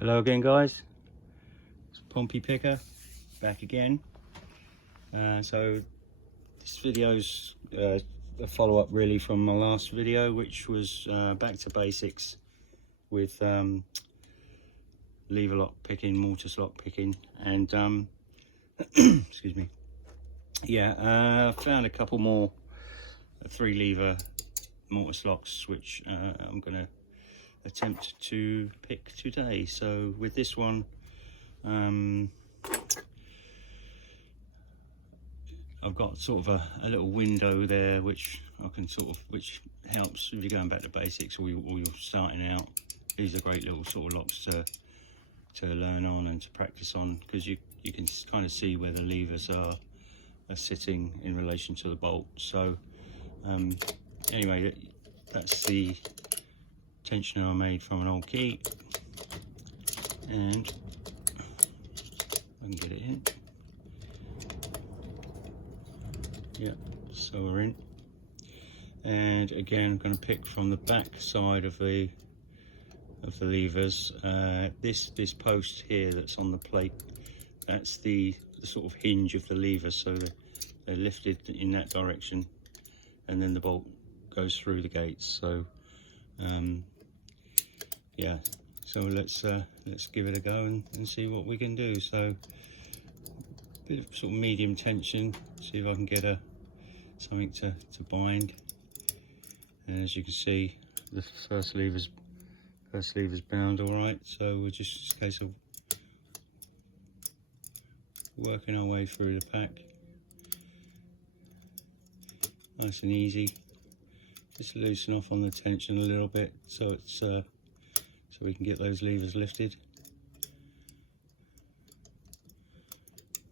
Hello again, guys. It's Pompey Picker back again. So this video's a follow-up really from my last video, which was back to basics with lever lock picking, mortise lock picking, and excuse me. Yeah, found a couple more 3-lever mortise locks which I'm gonna attempt to pick today. So with this one, I've got sort of a little window there which helps if you're going back to basics or you're starting out. These are great little sort of locks to learn on and to practice on, because you can kind of see where the levers are sitting in relation to the bolt. So anyway, that's the tensioner I made from an old key, and I can get it in. Yeah, so we're in. And again, I'm going to pick from the back side of the levers. This post here that's on the plate, that's the sort of hinge of the levers, so they're lifted in that direction, and then the bolt goes through the gates. So yeah, so let's give it a go and see what we can do. So a bit of sort of medium tension, see if I can get something to bind. And as you can see, the first lever's bound all right, so we're just a case of working our way through the pack, nice and easy. Just loosen off on the tension a little bit, so it's so we can get those levers lifted.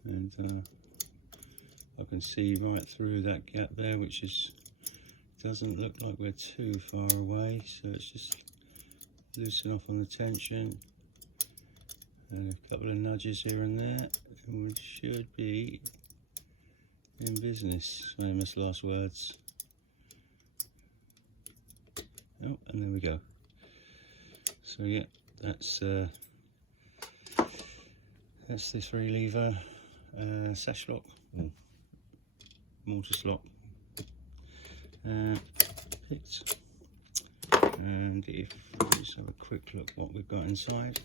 And I can see right through that gap there, which doesn't look like we're too far away. So it's just loosen off on the tension and a couple of nudges here and there, and we should be in business. Famous last words. Oh, and there we go. So yeah, that's the 3-lever sash lock, mortise lock picked. And if we just have a quick look what we've got inside.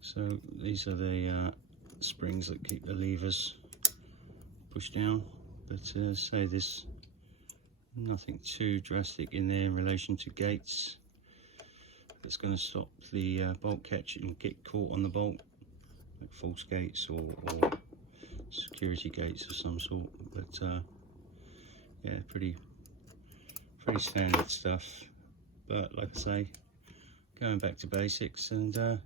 So these are the springs that keep the levers pushed down, but say there's nothing too drastic in there in relation to gates that's going to stop the bolt catch and get caught on the bolt, like false gates or security gates of some sort. But yeah, pretty standard stuff. But like I say, going back to basics and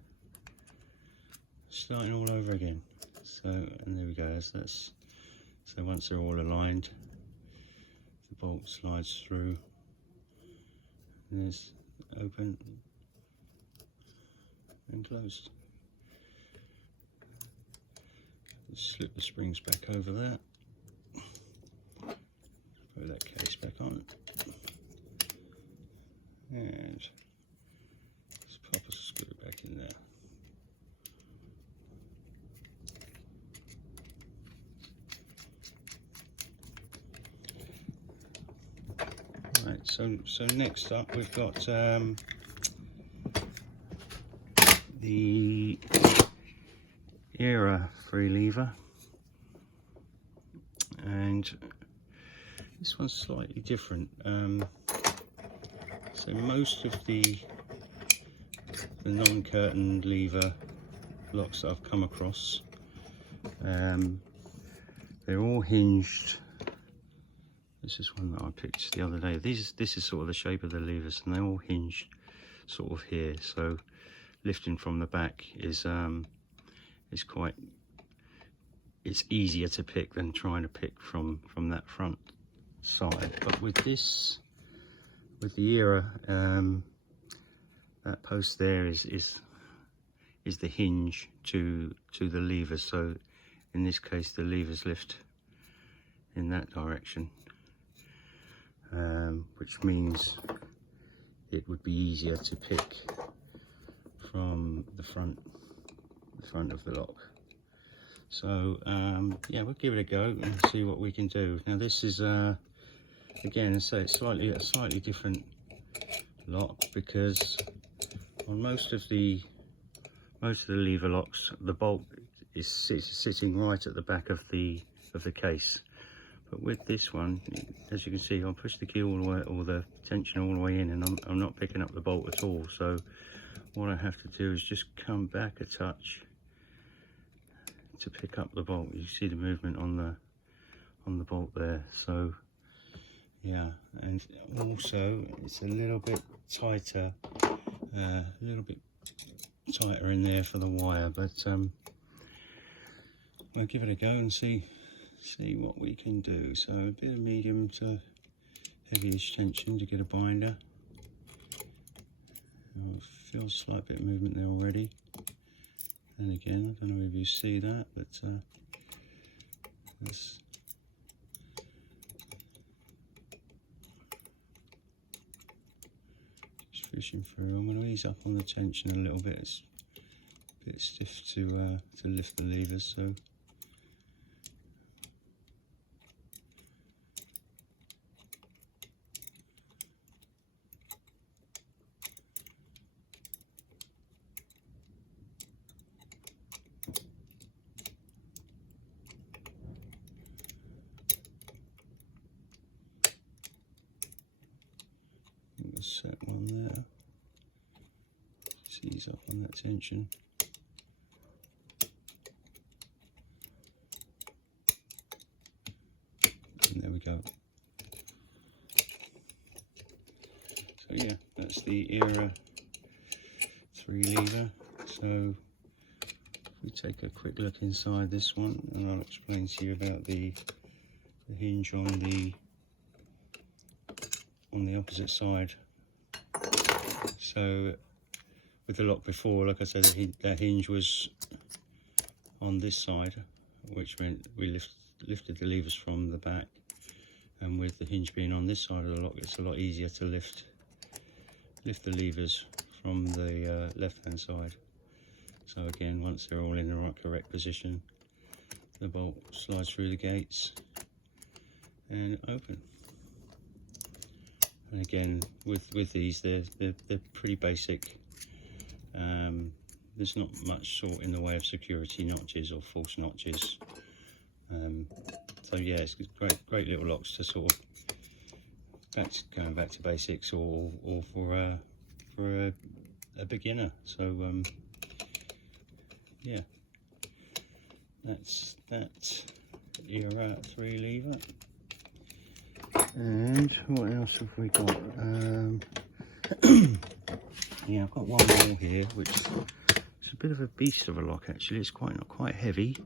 starting all over again. So, and there we go. So once they're all aligned, the bolt slides through, and it's open and closed. Just slip the springs back over there. Put that case back on, and just pop a screw back in there. Right, so next up we've got the Era 3-lever, and this one's slightly different. So most of the non-curtain lever locks that I've come across, they're all hinged. This is one that I picked the other day. This is sort of the shape of the levers, and they're all hinged sort of here. So lifting from the back is it's easier to pick than trying to pick from that front side. But with this, with the Era, that post there is the hinge to the levers. So in this case, the levers lift in that direction, which means it would be easier to pick from the front of the lock. So yeah, we'll give it a go and see what we can do. Now this is again, so it's a slightly different lock, because on most of the lever locks, the bolt is sitting right at the back of the case. But with this one, as you can see, I'll push the key all the way, or the tension all the way in, and I'm not picking up the bolt at all. So what I have to do is just come back a touch to pick up the bolt. You see the movement on the bolt there. So yeah, and also it's a little bit tighter, in there for the wire. But I'll give it a go and see what we can do. So a bit of medium to heavyish tension to get a binder. I feel a slight bit of movement there already. And again, I don't know if you see that, but this just fishing through. I'm going to ease up on the tension a little bit. It's a bit stiff to lift the levers, so set one there. Just ease up on that tension. And there we go. So yeah, that's the Era 3 lever. So if we take a quick look inside this one, and I'll explain to you about the hinge on the opposite side. So with the lock before, like I said, that hinge was on this side, which meant we lifted the levers from the back, and with the hinge being on this side of the lock, it's a lot easier to lift the levers from the left hand side. So again, once they're all in the right correct position, the bolt slides through the gates and open. And again, with these, they're pretty basic. There's not much sort in the way of security notches or false notches. So yeah, it's great little locks to sort of going back to basics, or for a beginner. So yeah, that's that Era 3 lever. And what else have we got? Yeah, I've got one more here, which is a bit of a beast of a lock actually. It's not quite heavy,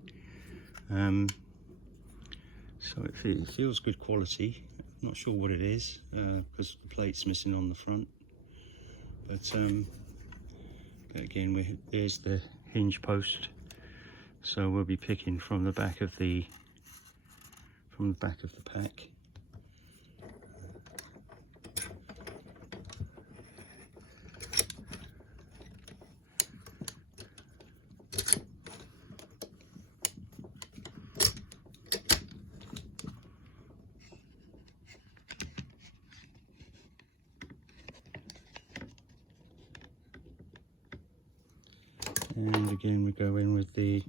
so it feels good quality. I'm not sure what it is, because the plate's missing on the front. But again, there's the hinge post, so we'll be picking from the back of the pack. And again, we go in with the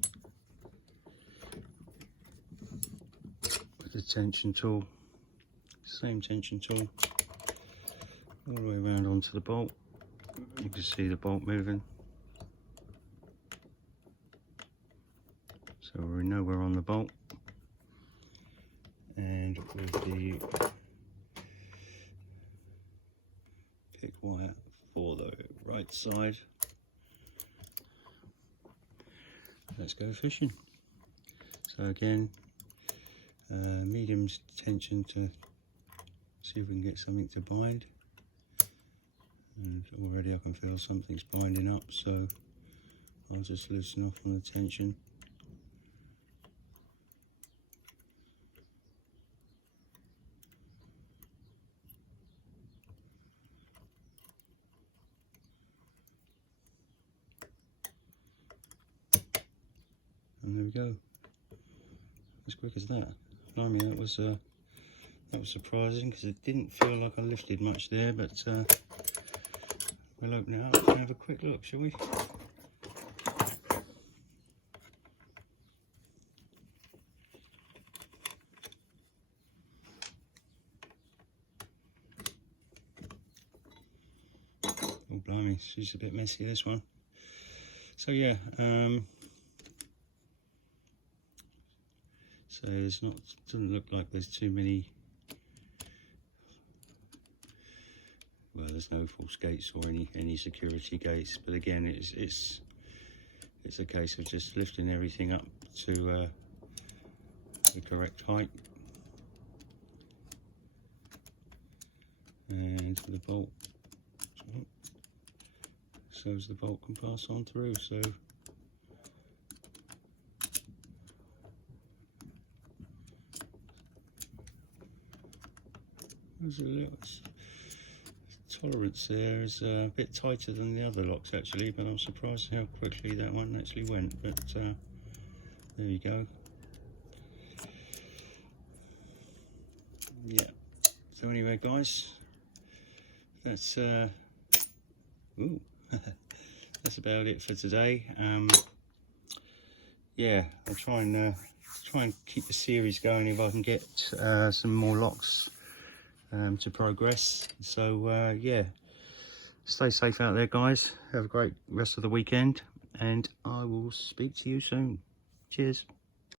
tension tool, same tension tool, all the way around onto the bolt. You can see the bolt moving, so we know we're on the bolt. And with the pick wire for the right side, let's go fishing. So again, medium tension to see if we can get something to bind. And already I can feel something's binding up, so I'll just loosen off on the tension. And there we go. As quick as that. Blimey, that was surprising, because it didn't feel like I lifted much there, but we'll open it up and have a quick look, shall we? Oh blimey, she's a bit messy, this one. So yeah, so doesn't look like there's too many. Well, there's no false gates or any security gates, but again, it's a case of just lifting everything up to the correct height, and the bolt, so as the bolt can pass on through. So there's a little tolerance there, is a bit tighter than the other locks actually, but I'm surprised how quickly that one actually went. But there you go. Yeah, so anyway guys, that's ooh, that's about it for today. Yeah, I'll try and keep the series going if I can get some more locks to progress. So yeah, stay safe out there guys, have a great rest of the weekend, and I will speak to you soon. Cheers.